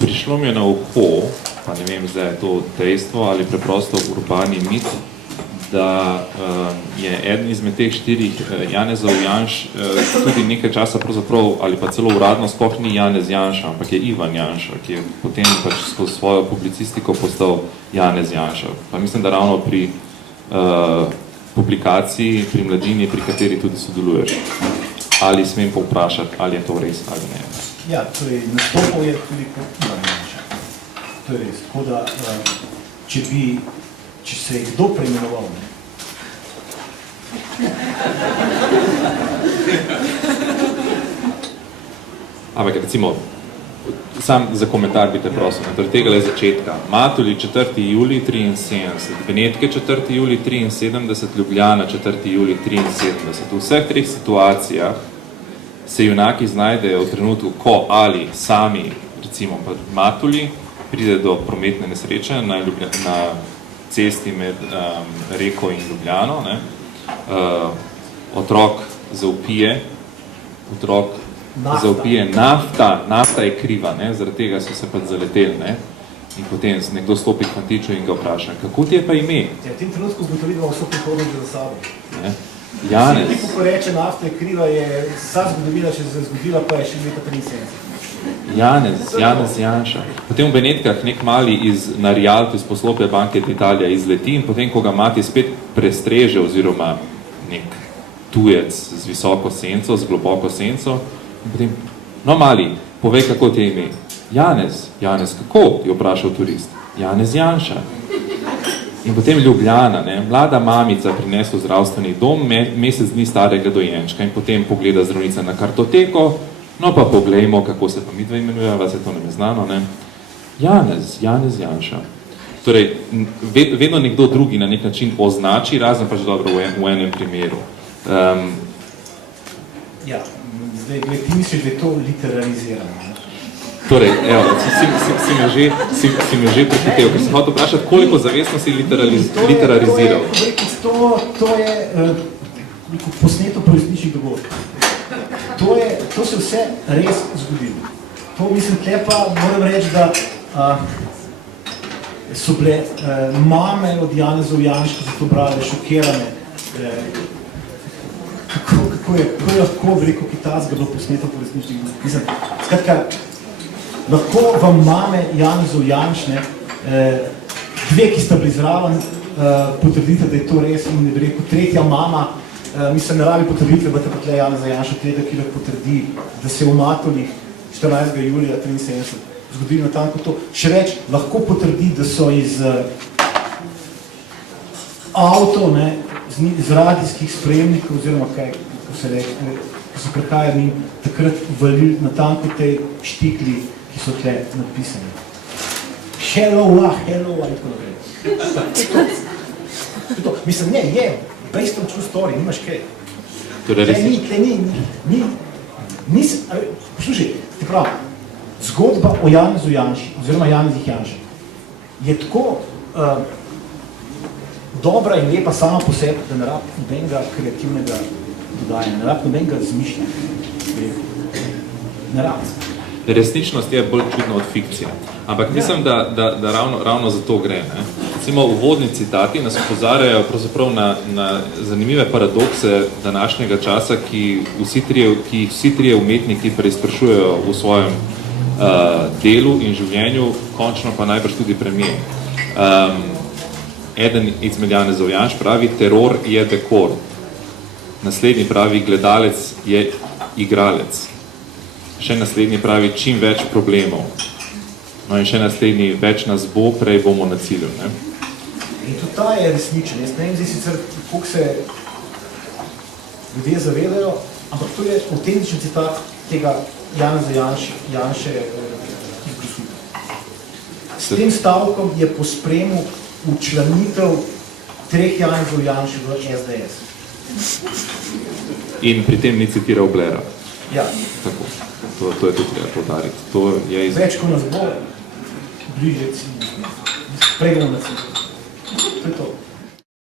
prišlo mi je na oko, pa ne vem, zdaj je to dejstvo ali preprosto urbani mit, da je eden izmed teh 4 Janezov Janš tudi nekaj časa pravzaprav, ali pa celo uradno sploh ni Janez Janša, ampak je Ivan Janša, ki je potem pač skozi svojo publicistiko postal Janez Janša. Pa mislim, da ravno pri publikaciji, pri Mladini, pri kateri tudi sodeluješ. Ali smem povprašati, ali je to res ali ne? Ja, torej, nastopal je tudi kot Ivan Janša. To je res. Tako da, če se je kdo preimenoval, ne? Ampak recimo, sam za komentar bi te prosil, torej tega le začetka. Matulji 4. julij 73, Benetke 4. julij 73, Ljubljana 4. julij 73. V vseh 3 situacijah se junaki znajdejo v trenutku, ko ali sami, recimo pa Matulji, pride do prometne nesreče na cesti med Reko in Ljubljano, ne? Otrok zaupije nafta je kriva, ne? Zaradi tega so se pa zaleteli, ne? In potem nekdo stopi k fantiču in ga vpraša, kako ti je pa ime? Ja, v tem trenutku ugotovili vso prihodnost za sabo. Ne? Janez. Vsi, ko reče nafta je kriva, je vsa zgodovina še zgodila, pa je še leta 73. Janez Janša. Potem v Benetkah nek mali na Rialto iz poslopja Banke Italija izleti in potem, ko ga mati spet prestreže oziroma nek tujec z visoko senco, z globoko senco, in potem, no mali, povej, kako ti je ime. Janez, kako? Je vprašal turist. Janez Janša. In potem Ljubljana, ne? Mlada mamica prinesla v zdravstveni dom mesec dni starega dojenčka in potem pogleda zdravnica na kartoteko. No pa poglejmo, kako se pa midva imenuje, vas je to ne znano, ne? Janez Janša. Torej, vedno nekdo drugi na nek način označi, razen pač dobro v enem primeru. Ja, zdaj, ti misliš, da je to literalizirano, ne? Torej, evo, si me že prehitev, ker sem hotel vprašati, koliko zavestno si literariziral. To je posneto po resničnih dogodkih. To se vse res zgodilo. To mislim, tle pa moram reči, da so bile mame od Janezov Janš, ki so to brale, šokirane. Kako je lahko veliko kitajskega bilo posneto po resničnih dogodkih. Skratka, lahko vam mame Janezov Janš, dve, ki sta bili zraven, potrdite, da je to res in ne bi rekel, tretja mama, mislim, ne rabi potrditve, bo te pa tle Janeza Janša tretja, ki lahko potrdi, da se je v Matulji 14. julija 73 zgodili natanko to. Še več, lahko potrdi, da so iz avtov, iz radijskih spremnikov, oziroma kaj, ko se reče, ko so prehajali in takrat valili natanko te štikli, ki so tle napisani. Hello, in tako naprej. Mislim, ne, je based on true story, nimaš kaj. Poslušaj, ti prav, zgodba o Janezu Janši, oziroma Janezih Janši, je tako dobra in lepa sama po sebi, da ne rabi nobenega kreativnega dodajanja, ne rabi nobenega razmišljanja. Ne rabi. Resničnost je bolj čudna od fikcije. Ampak mislim, da ravno za to gre. Ne? Recimo, uvodni citati nas opozarjajo pravzaprav na zanimive paradokse današnjega časa, ki jih vsi trije umetniki preizprašujejo v svojem delu in življenju, končno pa najbrž tudi premier. Eden izmed Janezov Janš pravi, teror je dekor. Naslednji pravi, gledalec je igralec. Še naslednji pravi, čim več problemov. No in še naslednji, več nas bo, prej bomo na cilju. Ne? In tudi ta je resničen. Jaz ne vem zdaj sicer, koliko se ljudje zavedajo, ampak to je avtentičen citat tega Janeza Janše izprositev. S tem stavkom je po spremu včlanitev 3 Janezov Janši v SDS. In pri tem ni citiral Blaira. Ja. Tako. To je tudi treba poudariti. Več, ko nas bo bliže cilj. Pregledno na cilj.